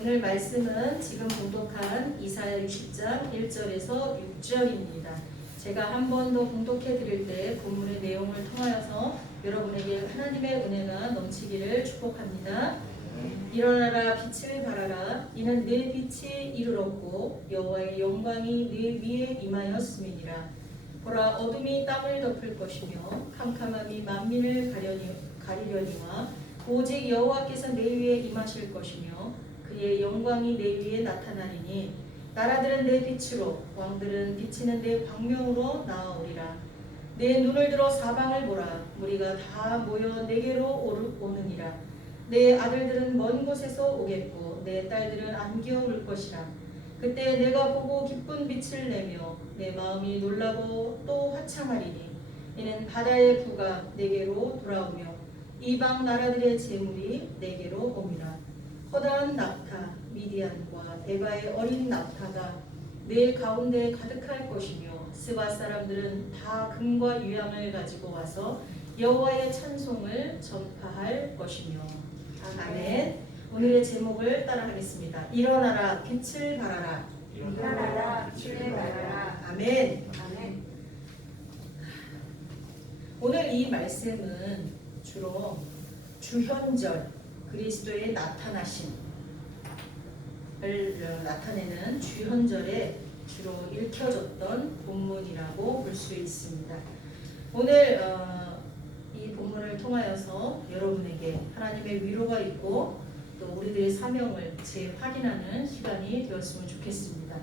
오늘 말씀은 지금 봉독한 이사야 60장 1절에서 6절입니다. 제가 한 번 더 봉독해 드릴 때 본문의 내용을 통하여서 여러분에게 하나님의 은혜가 넘치기를 축복합니다. 일어나라 빛을 발하라 이는 내 빛이 이르렀고 여호와의 영광이 내 위에 임하였음이니라. 보라 어둠이 땅을 덮을 것이며 캄캄함이 만민을 가리려니와 오직 여호와께서 내 위에 임하실 것이며 그의 영광이 내 위에 나타나리니 나라들은 내 빛으로 왕들은 비치는 내 광명으로 나아오리라. 내 눈을 들어 사방을 보라 무리가 다 모여 내게로 오느니라. 내 아들들은 먼 곳에서 오겠고 내 딸들은 안겨 올 것이라. 그때 내가 보고 기쁜 빛을 내며 내 마음이 놀라고 또 화창하리니 이는 바다의 부가 내게로 돌아오며 이방 나라들의 재물이 내게로 옵니다. 허다한 낙타 미디안과 에바의 어린 낙타가 내 가운데 가득할 것이며 스바 사람들은 다 금과 유향을 가지고 와서 여호와의 찬송을 전파할 것이며. 아멘. 오늘의 제목을 따라하겠습니다. 일어나라 빛을 발하라. 일어나라 빛을 발하라. 아멘. 아멘. 오늘 이 말씀은 주로 주현절 그리스도의 나타나심을 나타내는 주현절에 주로 읽혀졌던 본문이라고 볼 수 있습니다. 오늘 이 본문을 통하여서 여러분에게 하나님의 위로가 있고 또 우리들의 사명을 재확인하는 시간이 되었으면 좋겠습니다.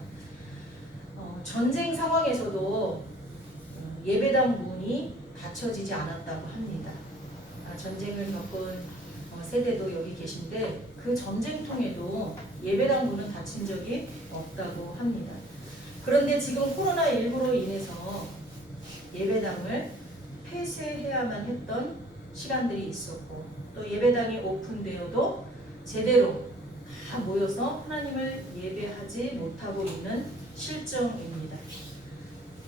전쟁 상황에서도 예배당 문이 닫혀지지 않았다고 합니다. 전쟁을 겪은 세대도 여기 계신데 그 전쟁통에도 예배당 문은 닫힌 적이 없다고 합니다. 그런데 지금 코로나19로 인해서 예배당을 폐쇄해야만 했던 시간들이 있었고 또 예배당이 오픈되어도 제대로 다 모여서 하나님을 예배하지 못하고 있는 실정입니다.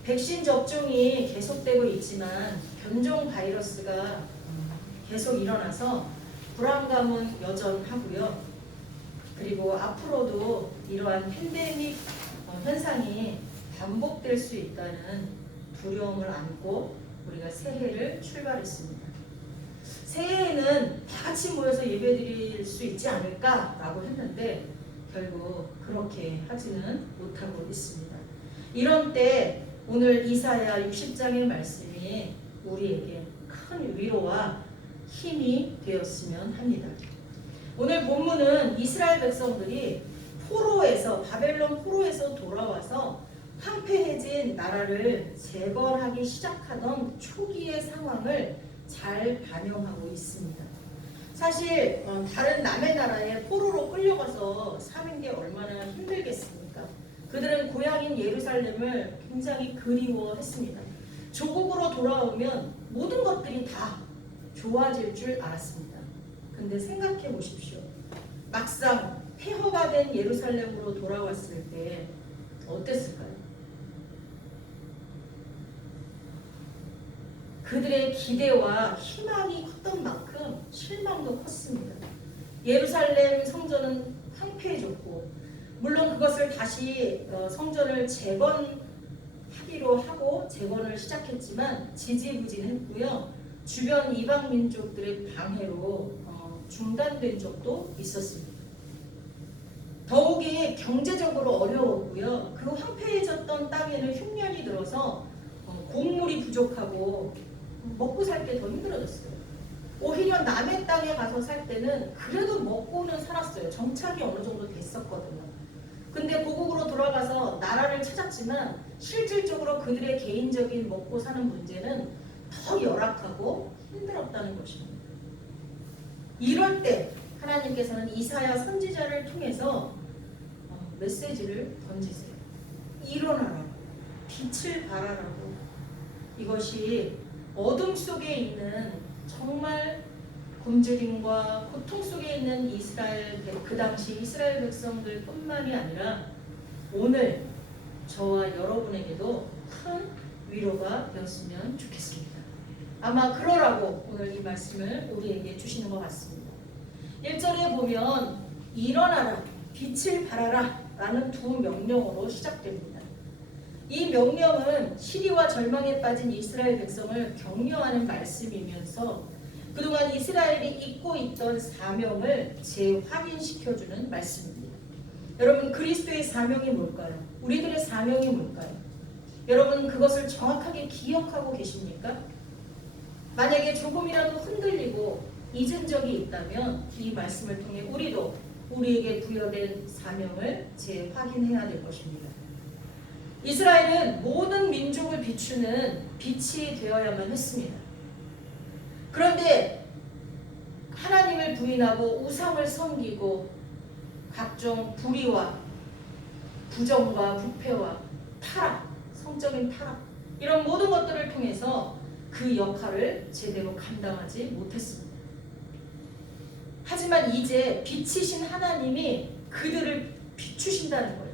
백신 접종이 계속되고 있지만 변종 바이러스가 계속 일어나서 불안감은 여전하고요. 그리고 앞으로도 이러한 팬데믹 현상이 반복될 수 있다는 두려움을 안고 우리가 새해를 출발했습니다. 새해에는 다 같이 모여서 예배드릴 수 있지 않을까라고 했는데 결국 그렇게 하지는 못하고 있습니다. 이런 때 오늘 이사야 60장의 말씀이 우리에게 큰 위로와 힘이 되었으면 합니다. 오늘 본문은 이스라엘 백성들이 바벨론 포로에서 돌아와서 황폐해진 나라를 재건하기 시작하던 초기의 상황을 잘 반영하고 있습니다. 사실 다른 남의 나라에 포로로 끌려가서 사는 게 얼마나 힘들겠습니까? 그들은 고향인 예루살렘을 굉장히 그리워했습니다. 조국으로 돌아오면 모든 것들이 다 좋아질 줄 알았습니다. 근데 생각해 보십시오. 막상 폐허가 된 예루살렘으로 돌아왔을 때 어땠을까요? 그들의 기대와 희망이 컸던 만큼 실망도 컸습니다. 예루살렘 성전은 황폐해졌고 물론 그것을 다시 성전을 재건하기로 하고 재건을 시작했지만 지지부진했고요. 주변 이방 민족들의 방해로 중단된 적도 있었습니다. 더욱이 경제적으로 어려웠고요. 그 황폐해졌던 땅에는 흉년이 들어서 곡물이 부족하고 먹고 살 게 더 힘들어졌어요. 오히려 남의 땅에 가서 살 때는 그래도 먹고는 살았어요. 정착이 어느 정도 됐었거든요. 근데 고국으로 돌아가서 나라를 찾았지만 실질적으로 그들의 개인적인 먹고 사는 문제는 더 열악하고 힘들었다는 것입니다. 이럴 때 하나님께서는 이사야 선지자를 통해서 메시지를 던지세요. 일어나라, 빛을 발하라고. 이것이 어둠 속에 있는 정말 굶주림과 고통 속에 있는 그 당시 이스라엘 백성들 뿐만이 아니라 오늘 저와 여러분에게도 큰 위로가 되었으면 좋겠습니다. 아마 그러라고 오늘 이 말씀을 우리에게 주시는 것 같습니다. 1절에 보면 일어나라 빛을 발하라 라는 두 명령으로 시작됩니다. 이 명령은 시리와 절망에 빠진 이스라엘 백성을 격려하는 말씀이면서 그동안 이스라엘이 잊고 있던 사명을 재확인시켜주는 말씀입니다. 여러분, 그리스도의 사명이 뭘까요? 우리들의 사명이 뭘까요? 여러분, 그것을 정확하게 기억하고 계십니까? 만약에 조금이라도 흔들리고 잊은 적이 있다면 이 말씀을 통해 우리도 우리에게 부여된 사명을 재확인해야 될 것입니다. 이스라엘은 모든 민족을 비추는 빛이 되어야만 했습니다. 그런데 하나님을 부인하고 우상을 섬기고 각종 불의와 부정과 부패와 타락, 성적인 타락 이런 모든 것들을 통해서 그 역할을 제대로 감당하지 못했습니다. 하지만 이제 빛이신 하나님이 그들을 비추신다는 거예요.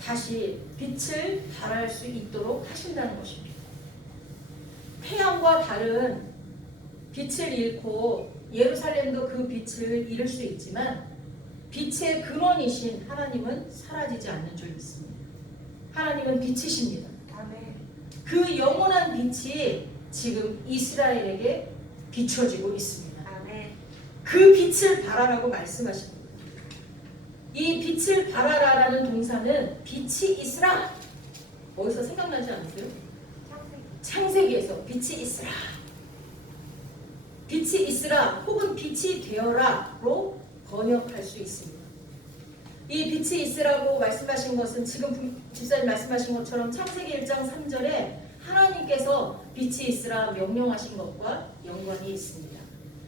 다시 빛을 발할 수 있도록 하신다는 것입니다. 태양과 달은 빛을 잃고 예루살렘도 그 빛을 잃을 수 있지만 빛의 근원이신 하나님은 사라지지 않는 줄 믿습니다. 하나님은 빛이십니다. 아멘. 그 영원한 빛이 지금 이스라엘에게 비춰지고 있습니다. 아멘. 그 빛을 발하라고 말씀하십니다. 이 빛을 발하라라는 동사는 빛이 있으라. 어디서 생각나지 않으세요? 창세기에서 빛이 있으라. 빛이 있으라 혹은 빛이 되어라로 번역할 수 있습니다. 이 빛이 있으라고 말씀하신 것은 지금 집사님 말씀하신 것처럼 창세기 1장 3절에 하나님께서 빛이 있으라 명령하신 것과 연관이 있습니다.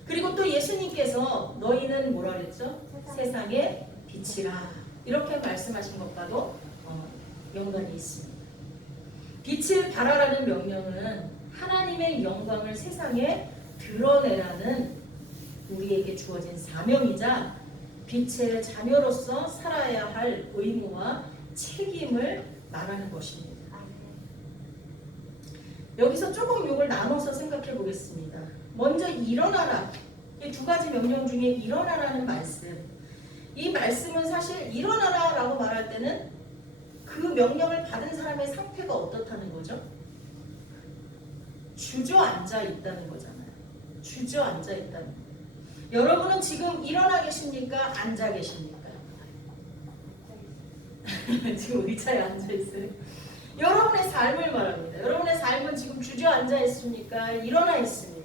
그리고 또 예수님께서 너희는 뭐라 그랬죠? 세상의 빛이라 이렇게 말씀하신 것과도 연관이 있습니다. 빛을 발하라는 명령은 하나님의 영광을 세상에 드러내라는 우리에게 주어진 사명이자 빛의 자녀로서 살아야 할 의무와 책임을 말하는 것입니다. 여기서 조금 이걸 나눠서 생각해 보겠습니다. 먼저 일어나라. 이 두 가지 명령 중에 일어나라는 말씀. 이 말씀은 사실 일어나라라고 말할 때는 그 명령을 받은 사람의 상태가 어떻다는 거죠? 주저앉아 있다는 거잖아요. 주저앉아 있다는 거예요. 여러분은 지금 일어나 계십니까? 앉아 계십니까? 지금 의자에 앉아 있어요. 여러분의 삶을 말합니다. 여러분의 삶은 지금 주저앉아 있습니까? 일어나 있습니까?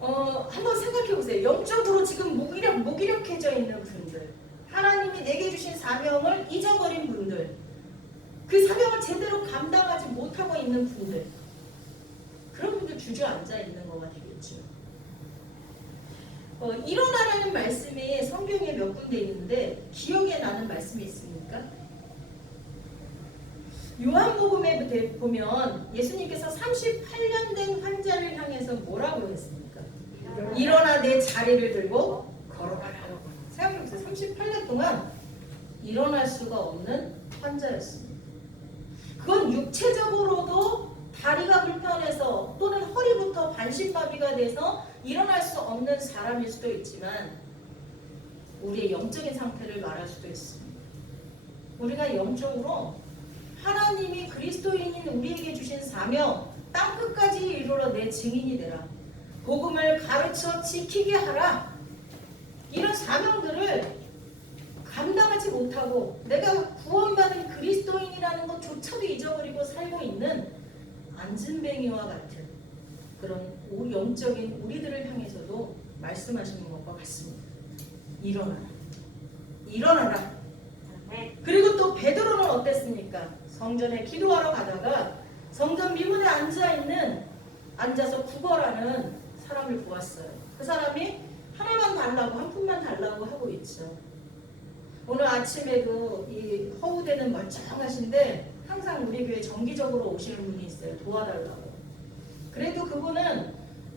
한번 생각해 보세요. 영적으로 지금 무기력해져 있는 분들, 하나님이 내게 주신 사명을 잊어버린 분들, 그 사명을 제대로 감당하지 못하고 있는 분들, 그런 분들 주저앉아 있는 거가 되겠죠. 일어나라는 말씀이 성경에 몇 군데 있는데 기억에 나는 말씀이 있습니까? 요한복음에 보면 예수님께서 38년 된 환자를 향해서 뭐라고 했습니까? 일어나 내 자리를 들고 걸어가라고. 생각해보세요. 38년 동안 일어날 수가 없는 환자였습니다. 그건 육체적으로도 다리가 불편해서 또는 허리부터 반신마비가 돼서 일어날 수 없는 사람일 수도 있지만 우리의 영적인 상태를 말할 수도 있습니다. 우리가 영적으로 하나님이 그리스도인인 우리에게 주신 사명, 땅끝까지 이르러 내 증인이 되라. 복음을 가르쳐 지키게 하라. 이런 사명들을 감당하지 못하고 내가 구원받은 그리스도인이라는 것조차도 잊어버리고 살고 있는 안진뱅이와 같은 그런 영적인 우리들을 향해서도 말씀하시는 것과 같습니다. 일어나라. 일어나라. 그리고 또 베드로는 어땠습니까? 성전에 기도하러 가다가 성전 미문에 앉아서 구걸하는 사람을 보았어요. 그 사람이 하나만 달라고, 한 푼만 달라고 하고 있죠. 오늘 아침에도 이 허우대는 멀쩡하신데 항상 우리 교회 정기적으로 오시는 분이 있어요. 도와달라고. 그래도 그분은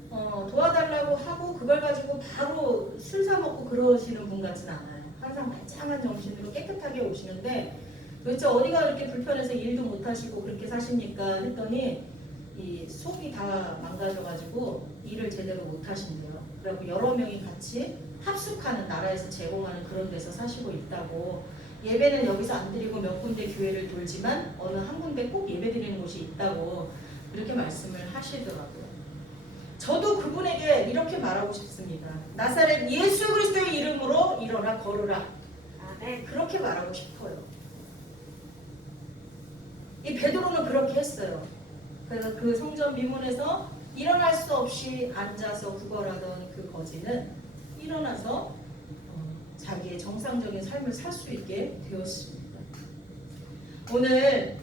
도와달라고 하고 그걸 가지고 바로 술 사 먹고 그러시는 분 같진 않아요. 항상 말짱한 정신으로 깨끗하게 오시는데 도대체 어디가 그렇게 불편해서 일도 못 하시고 그렇게 사십니까? 했더니 이 속이 다 망가져가지고 일을 제대로 못 하신대요. 그리고 여러 명이 같이 합숙하는 나라에서 제공하는 그런 데서 사시고 있다고. 예배는 여기서 안 드리고 몇 군데 교회를 돌지만 어느 한 군데 꼭 예배 드리는 곳이 있다고 그렇게 말씀을 하시더라고요. 저도 그분에게 이렇게 말하고 싶습니다. 나사렛 예수 그리스도의 이름으로 일어나 걸으라. 아멘. 그렇게 말하고 싶어요. 이 베드로는 그렇게 했어요. 그래서 그 성전 미문에서 일어날 수 없이 앉아서 구걸하던 그 거지는 일어나서 자기의 정상적인 삶을 살 수 있게 되었습니다. 오늘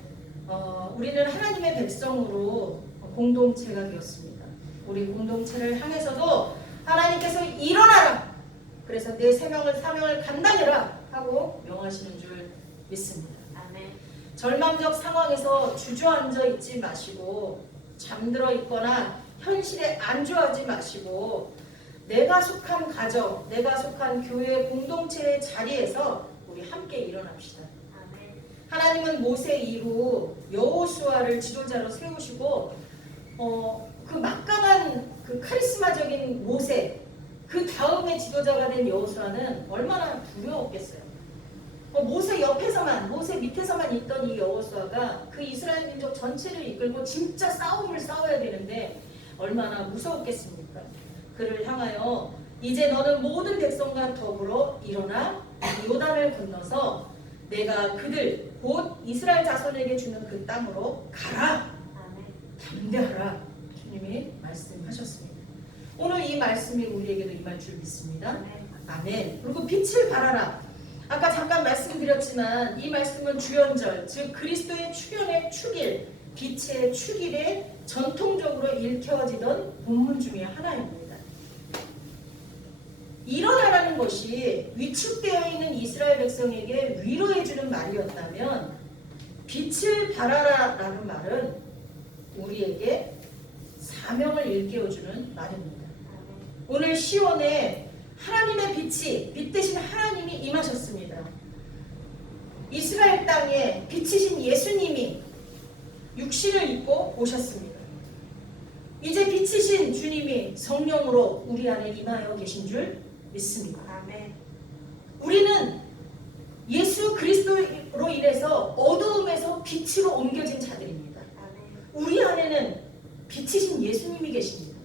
우리는 하나님의 백성으로 공동체가 되었습니다. 우리 공동체를 향해서도 하나님께서 일어나라. 그래서 내 사명을 감당해라 하고 명하시는 줄 믿습니다. 아멘. 절망적 상황에서 주저앉아 있지 마시고 잠들어 있거나 현실에 안주하지 마시고 내가 속한 가정, 내가 속한 교회 공동체의 자리에서 우리 함께 일어납시다. 아멘. 하나님은 모세 이후 여호수아를 지도자로 세우시고 그 막강한 그 카리스마적인 모세, 그 다음에 지도자가 된 여호수아는 얼마나 두려웠겠어요. 모세 옆에서만, 모세 밑에서만 있던 이 여호수아가 그 이스라엘 민족 전체를 이끌고 진짜 싸움을 싸워야 되는데 얼마나 무서웠겠습니까? 그를 향하여 이제 너는 모든 백성과 더불어 일어나 요단을 건너서 내가 그들 곧 이스라엘 자손에게 주는 그 땅으로 가라. 아멘. 담대하라. 주님이 말씀하셨습니다. 오늘 이 말씀이 우리에게도 임할 줄 믿습니다. 아멘. 아멘. 그리고 빛을 발하라. 아까 잠깐 말씀드렸지만 이 말씀은 주연절, 즉 그리스도의 출현의 축일, 빛의 축일에 전통적으로 일깨워지던 본문 중에 하나입니다. 일어나라는 것이 위축되어 있는 이스라엘 백성에게 위로해주는 말이었다면 빛을 발하라라는 말은 우리에게 사명을 일깨워주는 말입니다. 오늘 시온에 하나님의 빛 대신 하나님이 임하셨습니다. 이스라엘 땅에 빛이신 예수님이 육신을 입고 오셨습니다. 이제 빛이신 주님이 성령으로 우리 안에 임하여 계신 줄 믿습니다. 아멘. 우리는 예수 그리스도로 인해서 어두움에서 빛으로 옮겨진 자들입니다. 아멘. 우리 안에는 빛이신 예수님이 계십니다.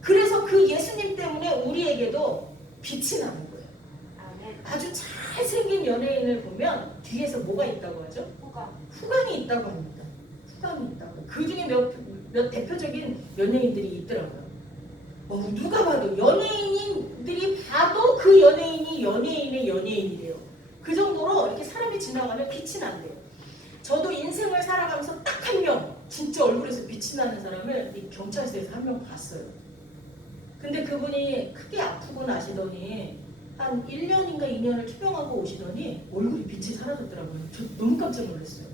그래서 그 예수님 때문에 우리에게도 빛이 나는 거예요. 아멘. 아주 잘생긴 연예인을 보면 뒤에서 뭐가 있다고 하죠? 후광이 있다고 합니다. 후광이 있다고. 그 중에 몇 대표적인 연예인들이 있더라고요. 누가 봐도 연예인들이 봐도 그 연예인이 연예인의 연예인이래요. 그 정도로 이렇게 사람이 지나가면 빛이 난대요. 저도 인생을 살아가면서 딱 한 명 진짜 얼굴에서 빛이 나는 사람을 이 경찰서에서 한 명 봤어요. 근데 그분이 크게 아프고 나시더니 한 1년인가 2년을 투병하고 오시더니 얼굴이 빛이 사라졌더라고요. 저 너무 깜짝 놀랐어요.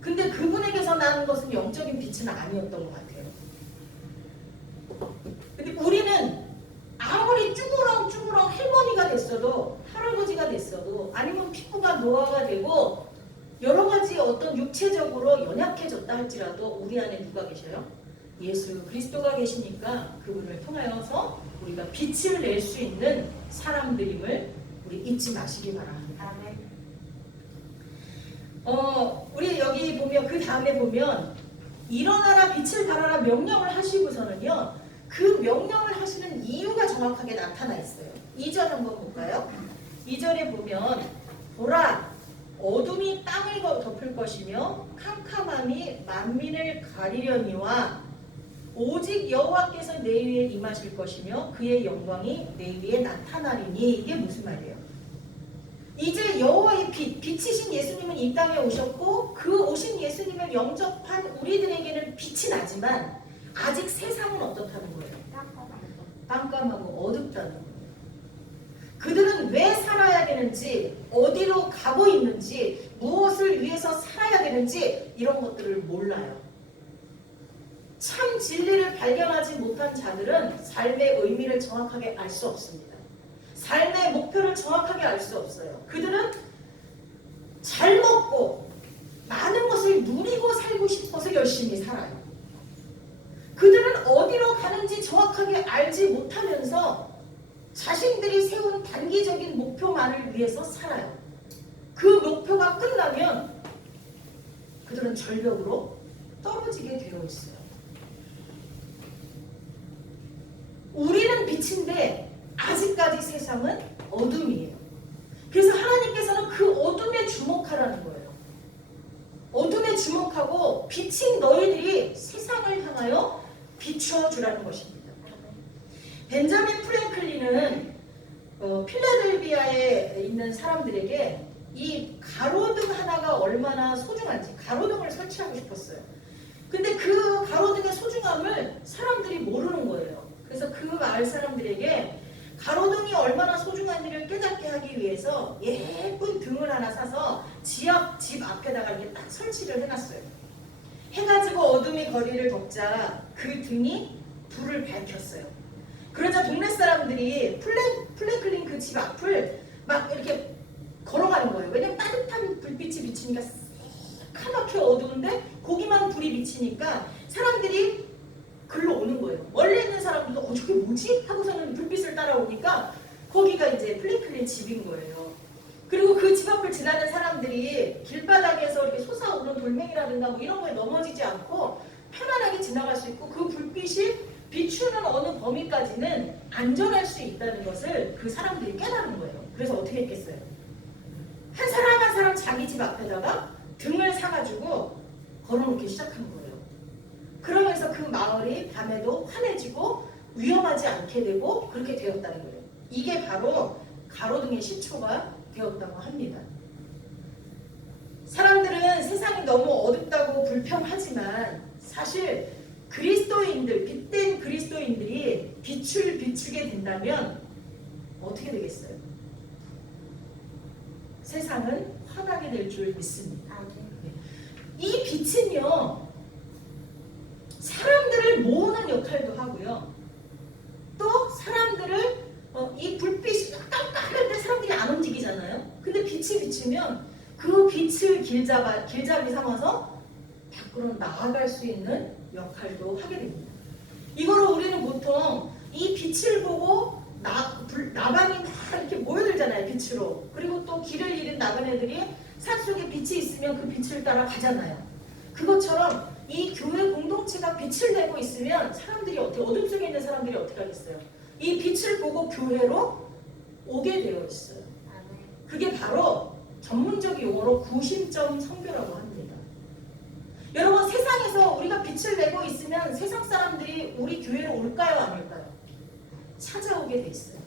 근데 그분에게서 나는 것은 영적인 빛은 아니었던 것 같아요. 근데 우리는 아무리 쭈구렁쭈구렁 할머니가 됐어도 할아버지가 됐어도 아니면 피부가 노화가 되고 여러 가지 어떤 육체적으로 연약해졌다 할지라도 우리 안에 누가 계셔요? 예수 그리스도가 계시니까 그분을 통하여서 우리가 빛을 낼 수 있는 사람들임을 우리 잊지 마시기 바랍니다. 아멘. 우리 여기 보면 그 다음에 보면 일어나라 빛을 발하라 명령을 하시고서는요 그 명령을 하시는 이유가 정확하게 나타나 있어요. 2절 한번 볼까요? 2절에 보면 보라 어둠이 땅을 덮을 것이며 캄캄함이 만민을 가리려니와 오직 여호와께서 내 위에 임하실 것이며 그의 영광이 내 위에 나타나리니. 이게 무슨 말이에요? 이제 여호와의 빛이신 예수님은 이 땅에 오셨고 그 오신 예수님을 영접한 우리들에게는 빛이 나지만 아직 세상은 어떻다는 거예요? 깜깜하고 어둡다는 거예요. 그들은 왜 살아야 되는지, 어디로 가고 있는지, 무엇을 위해서 살아야 되는지 이런 것들을 몰라요. 참 진리를 발견하지 못한 자들은 삶의 의미를 정확하게 알 수 없습니다. 삶의 목표를 정확하게 알 수 없어요. 그들은 잘 먹고 많은 것을 누리고 살고 싶어서 열심히 살아요. 그들은 어디로 가는지 정확하게 알지 못하면서 자신들이 세운 단기적인 목표만을 위해서 살아요. 그 목표가 끝나면 그들은 절벽으로 떨어지게 되어 있어요. 우리는 빛인데 아직까지 세상은 어둠이에요. 그래서 하나님께서는 그 어둠에 주목하라는 거예요. 어둠에 주목하고 빛인 너희들이 세상을 향하여 비추어 주라는 것입니다. 벤자민 프랭클린은 필라델피아에 있는 사람들에게 이 가로등 하나가 얼마나 소중한지 가로등을 설치하고 싶었어요. 근데 그 가로등의 소중함을 사람들이 모르는 거예요. 그래서 그 마을 사람들에게 가로등이 얼마나 소중한지를 깨닫게 하기 위해서 예쁜 등을 하나 사서 집 앞에다가 이렇게 딱 설치를 해놨어요. 해가지고 어둠이 거리를 덮자 그 등이 불을 밝혔어요. 그러자 동네 사람들이 플랭클린 그 집 앞을 막 이렇게 걸어가는 거예요. 왜냐면 따뜻한 불빛이 비치니까 까맣게 어두운데 거기만 불이 비치니까 사람들이 글로 오는 거예요. 멀리 있는 사람들도 저게 뭐지? 하고서는 불빛을 따라오니까 거기가 이제 플랭클린 집인 거예요. 그리고 그 집 앞을 지나는 사람들이 길바닥에서 이렇게 솟아오르는 돌멩이라든가 뭐 이런 거에 넘어지지 않고 편안하게 지나갈 수 있고 그 불빛이 비추는 어느 범위까지는 안전할 수 있다는 것을 그 사람들이 깨달은 거예요. 그래서 어떻게 했겠어요? 한 사람 한 사람 자기 집 앞에다가 등을 사가지고 걸어놓기 시작한 거예요. 그러면서 그 마을이 밤에도 환해지고 위험하지 않게 되고 그렇게 되었다는 거예요. 이게 바로 가로등의 시초가 되었다고 합니다. 사람들은 세상이 너무 어둡다고 불평하지만 사실 그리스도인들, 빛된 그리스도인들이 빛을 비추게 된다면 어떻게 되겠어요? 세상은 환하게 될 줄 믿습니다. 이 빛은요, 사람들을 모으는 역할도 하고요. 또 사람들을 이 불빛이 깜깜한데 사람들이 안 움직이잖아요. 근데 빛이 비치면 그 빛을 길잡이 삼아서 밖으로 나아갈 수 있는 역할도 하게 됩니다. 이거로 우리는 보통 이 빛을 보고 나방이 막 이렇게 모여들잖아요. 빛으로. 그리고 또 길을 잃은 나그네들이 산속에 빛이 있으면 그 빛을 따라 가잖아요. 그것처럼 이 교회 공동체가 빛을 내고 있으면 사람들이 어둠 속에 있는 사람들이 어떻게 하겠어요? 이 빛을 보고 교회로 오게 되어 있어요. 그게 바로 전문적 용어로 구심점 선교라고 합니다. 여러분, 세상에서 우리가 빛을 내고 있으면 세상 사람들이 우리 교회로 올까요, 안 올까요? 찾아오게 돼 있어요.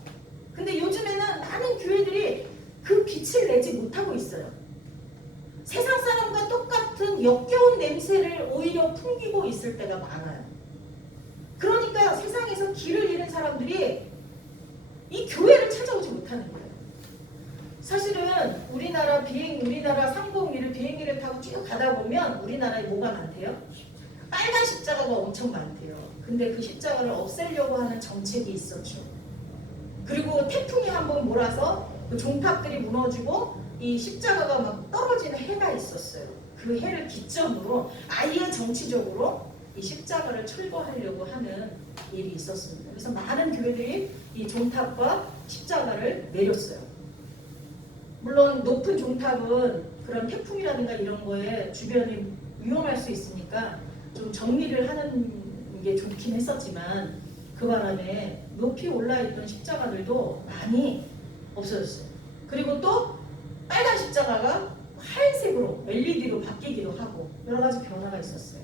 근데 요즘에는 많은 교회들이 그 빛을 내지 못하고 있어요. 세상 사람과 똑같은 역겨운 냄새를 오히려 풍기고 있을 때가 많아요. 그러니까 세상에서 길을 잃은 사람들이 이 교회를 찾아오지 못하는 거예요. 사실은 우리나라 상공위를 비행기를 타고 쭉 가다 보면 우리나라에 뭐가 많대요? 빨간 십자가가 엄청 많대요. 근데 그 십자가를 없애려고 하는 정책이 있었죠. 그리고 태풍이 한번 몰아서 그 종탑들이 무너지고 이 십자가가 막 떨어지는 해가 있었어요. 그 해를 기점으로 아예 정치적으로 이 십자가를 철거하려고 하는 일이 있었습니다. 그래서 많은 교회들이 이 종탑과 십자가를 내렸어요. 물론 높은 종탑은 그런 태풍이라든가 이런 거에 주변이 위험할 수 있으니까 좀 정리를 하는 게 좋긴 했었지만 그 바람에 높이 올라있던 십자가들도 많이 없어졌어요. 그리고 또 빨간 십자가가 하얀색으로 LED로 바뀌기도 하고 여러 가지 변화가 있었어요.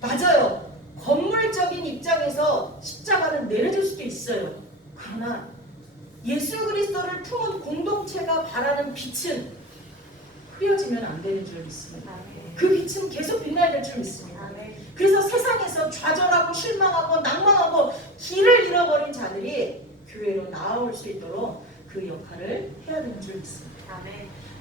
맞아요. 건물적인 입장에서 십자가는 내려질 수도 있어요. 그러나 예수 그리스도를 품은 공동체가 바라는 빛은 흐려지면 안 되는 줄 믿습니다. 그 빛은 계속 빛나야 될 줄 믿습니다. 그래서 세상에서 좌절하고 실망하고 낭망하고 길을 잃어버린 자들이 교회로 나아올 수 있도록 그 역할을 해야 되는 줄 믿습니다.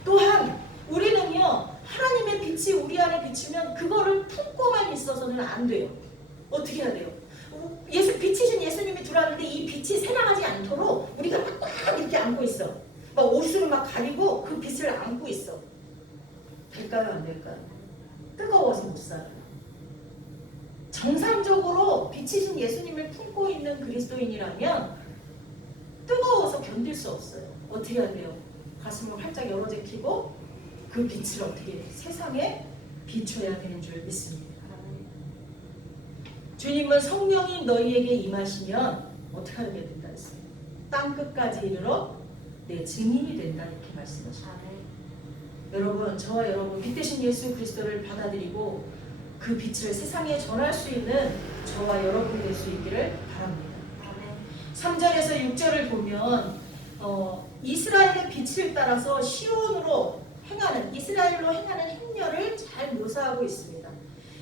또한 우리는요, 하나님의 빛이 우리 안에 비치면 그거를 품고만 있어서는 안 돼요. 어떻게 해야 돼요? 빛이신 예수님이 들어왔는데 이 빛이 새나가지 않도록 우리가 꽉 이렇게 안고 있어. 막 옷을 막 가리고 그 빛을 안고 있어. 될까요, 안 될까요? 뜨거워서 못 살아요. 정상적으로 빛이신 예수님을 품고 있는 그리스도인이라면 뜨거워서 견딜 수 없어요. 어떻게 해야 돼요? 가슴을 활짝 열어 제키고 그 빛을 어떻게 세상에 비춰야 되는 줄 믿습니다. 주님은 성령이 너희에게 임하시면 어떻게 하게 된다 했어요? 땅 끝까지 이르러 내 증인이 된다 이렇게 말씀하십니다. 여러분, 저와 여러분 빛 대신 예수 그리스도를 받아들이고 그 빛을 세상에 전할 수 있는 저와 여러분이 될 수 있기를 바랍니다. 3절에서 6절을 보면 이스라엘의 빛을 따라서 시온으로 행하는 이스라엘로 행하는 행렬을 잘 묘사하고 있습니다.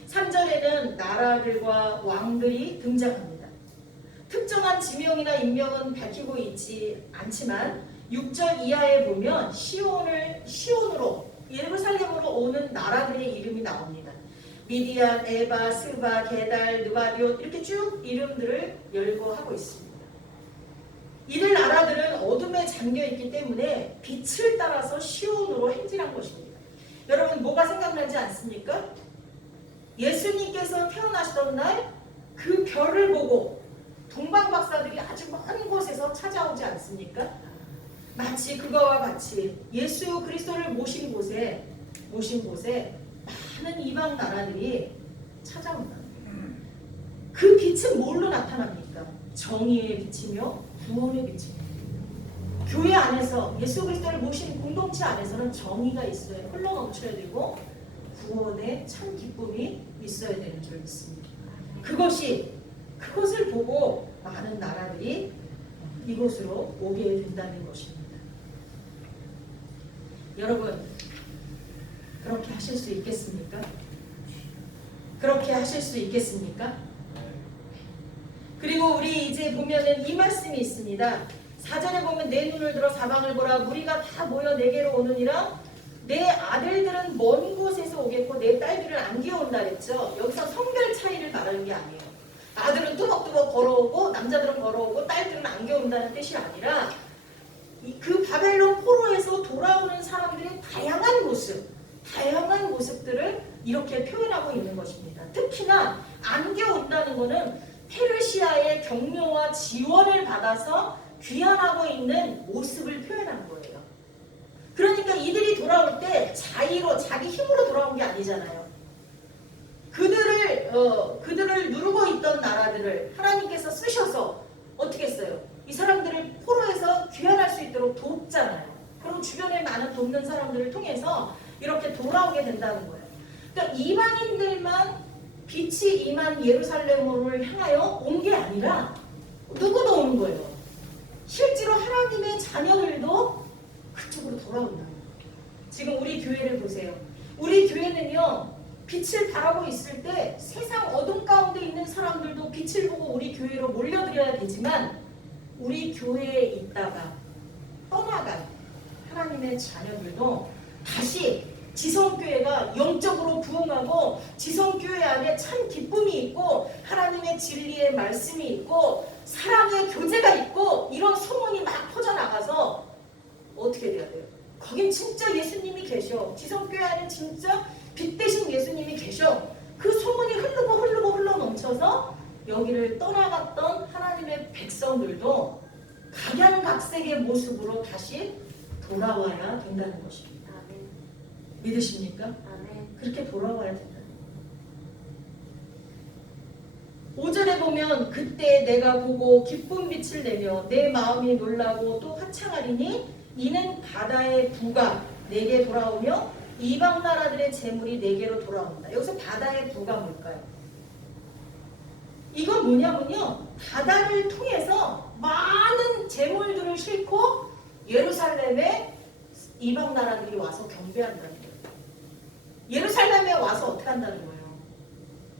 3절에는 나라들과 왕들이 등장합니다. 특정한 지명이나 인명은 밝히고 있지 않지만 6절 이하에 보면 시온으로 예루살렘으로 오는 나라들의 이름이 나옵니다. 미디안, 에바, 스바, 게달, 느바디옷 이렇게 쭉 이름들을 열거하고 있습니다. 이들 나라들은 어둠에 잠겨있기 때문에 빛을 따라서 시온으로 행진한 것입니다. 여러분 뭐가 생각나지 않습니까? 예수님께서 태어나시던 날 그 별을 보고 동방박사들이 아주 먼 곳에서 찾아오지 않습니까? 마치 그거와 같이 예수 그리스도를 모신 곳에 많은 이방 나라들이 찾아온다. 그 빛은 뭘로 나타납니까? 정의의 빛이며 구원의 빛입니다. 교회 안에서 예수 그리스도를 모신 공동체 안에서는 정의가 있어야 흘러넘쳐야 되고 구원의 참 기쁨이 있어야 되는 줄 믿습니다. 그것을 보고 많은 나라들이 이곳으로 오게 된다는 것입니다. 여러분, 그렇게 하실 수 있겠습니까? 그렇게 하실 수 있겠습니까? 그리고 우리 이제 보면은 이 말씀이 있습니다. 4절에 보면 내 눈을 들어 사방을 보라 무리가 다 모여 내게로 오느니라 내 아들들은 먼 곳에서 오겠고 내 딸들은 안겨온다 했죠. 여기서 성별 차이를 말하는 게 아니에요. 아들은 뚜벅뚜벅 걸어오고 남자들은 걸어오고 딸들은 안겨온다는 뜻이 아니라 그 바벨론 포로에서 돌아오는 사람들의 다양한 모습들을 이렇게 표현하고 있는 것입니다. 특히나 안겨온다는 것은 페르시아의 격려와 지원을 받아서 귀환하고 있는 모습을 표현한 거예요. 그러니까 이들이 돌아올 때 자기 힘으로 돌아온 게 아니잖아요. 그들을 누르고 있던 나라들을 하나님께서 쓰셔서 어떻게 했어요? 이 사람들을 포로에서 귀환할 수 있도록 돕잖아요. 그리고 주변에 많은 돕는 사람들을 통해서 이렇게 돌아오게 된다는 거예요. 그러니까 이방인들만 빛이 임한 예루살렘을 향하여 온 게 아니라 누구도 오는 거예요. 실제로 하나님의 자녀들도 그쪽으로 돌아온다는 거예요. 지금 우리 교회를 보세요. 우리 교회는요. 빛을 바라고 있을 때 세상 어둠 가운데 있는 사람들도 빛을 보고 우리 교회로 몰려들어야 되지만 우리 교회에 있다가 떠나간 하나님의 자녀들도 다시 지성교회가 영적으로 부흥하고 지성교회 안에 참 기쁨이 있고 하나님의 진리의 말씀이 있고 사랑의 교제가 있고 이런 소문이 막 퍼져나가서 어떻게 돼야 돼요? 거긴 진짜 예수님이 계셔. 지성교회 안에 진짜 빛 대신 예수님이 계셔. 그 소문이 흘러 넘쳐서 여기를 떠나갔던 하나님의 백성들도 각양각색의 모습으로 다시 돌아와야 된다는 것입니다. 믿으십니까? 그렇게 돌아와야 된다. 5절에 보면 그때 내가 보고 기쁜 빛을 내며 내 마음이 놀라고 또 화창하리니 이는 바다의 부가 내게 돌아오며 이방 나라들의 재물이 내게로 돌아온다. 여기서 바다의 부가 뭘까요? 이건 뭐냐면요. 바다를 통해서 많은 재물들을 싣고 예루살렘에 이방 나라들이 와서 경배한다는 거예요. 예루살렘에 와서 어떻게 한다는 거예요?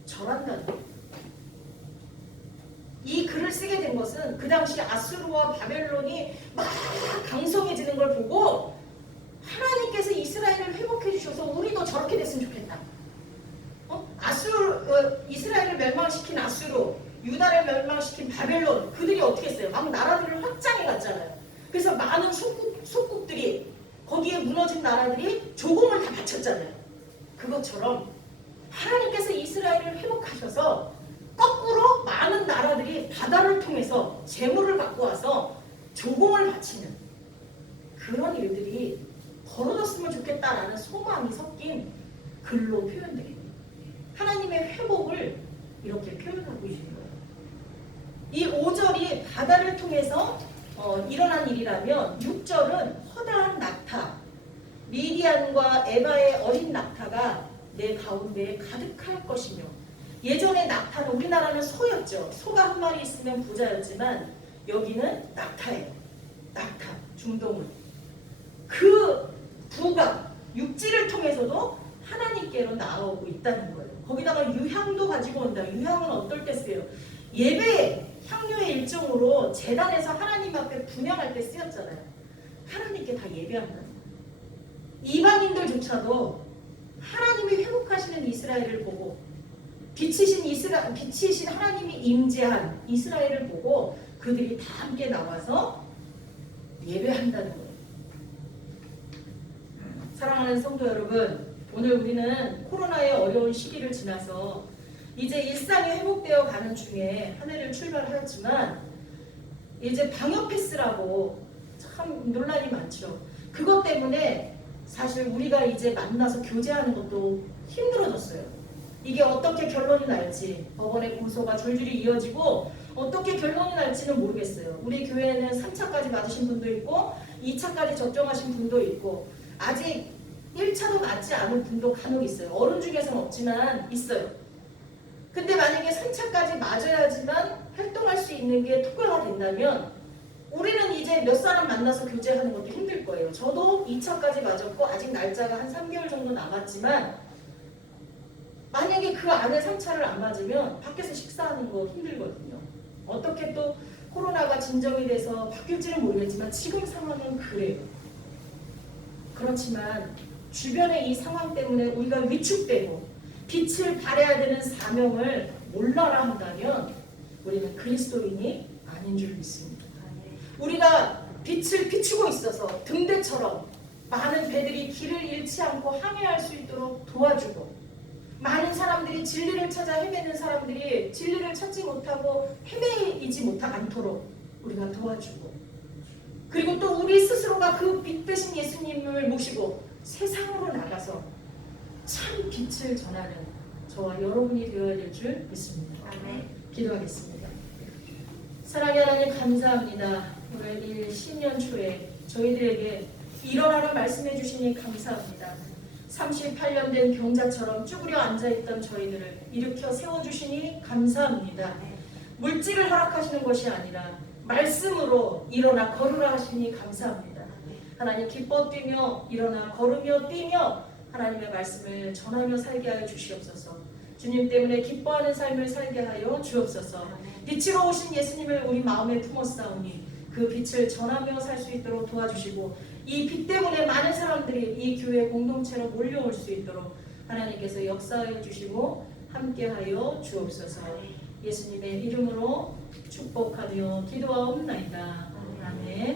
절한다는 거예요. 이 글을 쓰게 된 것은 그 당시 아수르와 바벨론이 막 강성해지는 걸 보고 하나님께서 이스라엘을 회복해 주셔서 우리도 저렇게 됐으면 좋겠다. 이스라엘을 멸망시킨 아수르, 유다를 멸망시킨 바벨론, 그들이 어떻게 했어요? 막 나라들을 확장해 갔잖아요. 그래서 많은 속국들이 거기에 무너진 나라들이 조공을 다 바쳤잖아요. 그것처럼 하나님께서 이스라엘을 회복하셔서 거꾸로 많은 나라들이 바다를 통해서 재물을 갖고 와서 조공을 바치는 그런 일들이 벌어졌으면 좋겠다라는 소망이 섞인 글로 표현됩니다. 하나님의 회복을 이렇게 표현하고 있는 거예요. 이 5절이 바다를 통해서 일어난 일이라면 6절은 허다한 낙타, 미디안과 에바의 어린 낙타가 내 가운데에 가득할 것이며, 예전에 낙타는 우리나라는 소였죠. 소가 한 마리 있으면 부자였지만 여기는 낙타예요. 낙타, 중동은. 그 부가 육지를 통해서도 하나님께로 나아오고 있다는 거예요. 거기다가 유향도 가지고 온다. 유향은 어떨 때 쓰여요? 예배, 향료의 일종으로 제단에서 하나님 앞에 분향할 때 쓰였잖아요. 하나님께 다 예배한다는 거예요. 이방인들조차도 하나님이 회복하시는 이스라엘을 보고 빛이신 하나님이 임재한 이스라엘을 보고 그들이 다 함께 나와서 예배한다는 거예요. 사랑하는 성도 여러분, 오늘 우리는 코로나의 어려운 시기를 지나서 이제 일상이 회복되어 가는 중에 한 해를 출발하였지만 이제 방역 패스라고 참 논란이 많죠. 그것 때문에 사실 우리가 이제 만나서 교제하는 것도 힘들어졌어요. 이게 어떻게 결론이 날지, 법원의 고소가 줄줄이 이어지고 어떻게 결론이 날지는 모르겠어요. 우리 교회에는 3차까지 맞으신 분도 있고 2차까지 접종하신 분도 있고 아직 1차도 맞지 않은 분도 간혹 있어요. 어른 중에서는 없지만 있어요. 근데 만약에 3차까지 맞아야지만 활동할 수 있는 게 통과가 된다면 우리는 이제 몇 사람 만나서 교제하는 것도 힘들 거예요. 저도 2차까지 맞았고 아직 날짜가 한 3개월 정도 남았지만 만약에 그 안에 3차를 안 맞으면 밖에서 식사하는 거 힘들거든요. 어떻게 또 코로나가 진정이 돼서 바뀔지는 모르겠지만 지금 상황은 그래요. 그렇지만 주변의 이 상황 때문에 우리가 위축되고 빛을 발해야 되는 사명을 몰라라 한다면 우리는 그리스도인이 아닌 줄 믿습니다. 우리가 빛을 비추고 있어서 등대처럼 많은 배들이 길을 잃지 않고 항해할 수 있도록 도와주고 많은 사람들이 진리를 찾아 헤매는 사람들이 진리를 찾지 못하고 헤매이지 않도록 우리가 도와주고 그리고 또 우리 스스로가 그 빛 대신 예수님을 모시고 세상으로 나가서 참 빛을 전하는 저와 여러분이 되어야 될 줄 믿습니다. 아멘. 기도하겠습니다. 사랑의 하나님 감사합니다. 오늘 이 신년 초에 저희들에게 일어나라 말씀해 주시니 감사합니다. 38년 된 병자처럼 쭈그려 앉아있던 저희들을 일으켜 세워주시니 감사합니다. 물질을 허락하시는 것이 아니라 말씀으로 일어나 걸으라 하시니 감사합니다. 하나님 기뻐 뛰며 일어나 걸으며 뛰며 하나님의 말씀을 전하며 살게 하여 주시옵소서. 주님 때문에 기뻐하는 삶을 살게 하여 주옵소서. 빛으로 오신 예수님을 우리 마음에 품었사오니 그 빛을 전하며 살 수 있도록 도와주시고 이 빛 때문에 많은 사람들이 이 교회 공동체로 몰려올 수 있도록 하나님께서 역사하여 주시고 함께하여 주옵소서. 예수님의 이름으로 축복하며 기도하옵나이다. 아멘.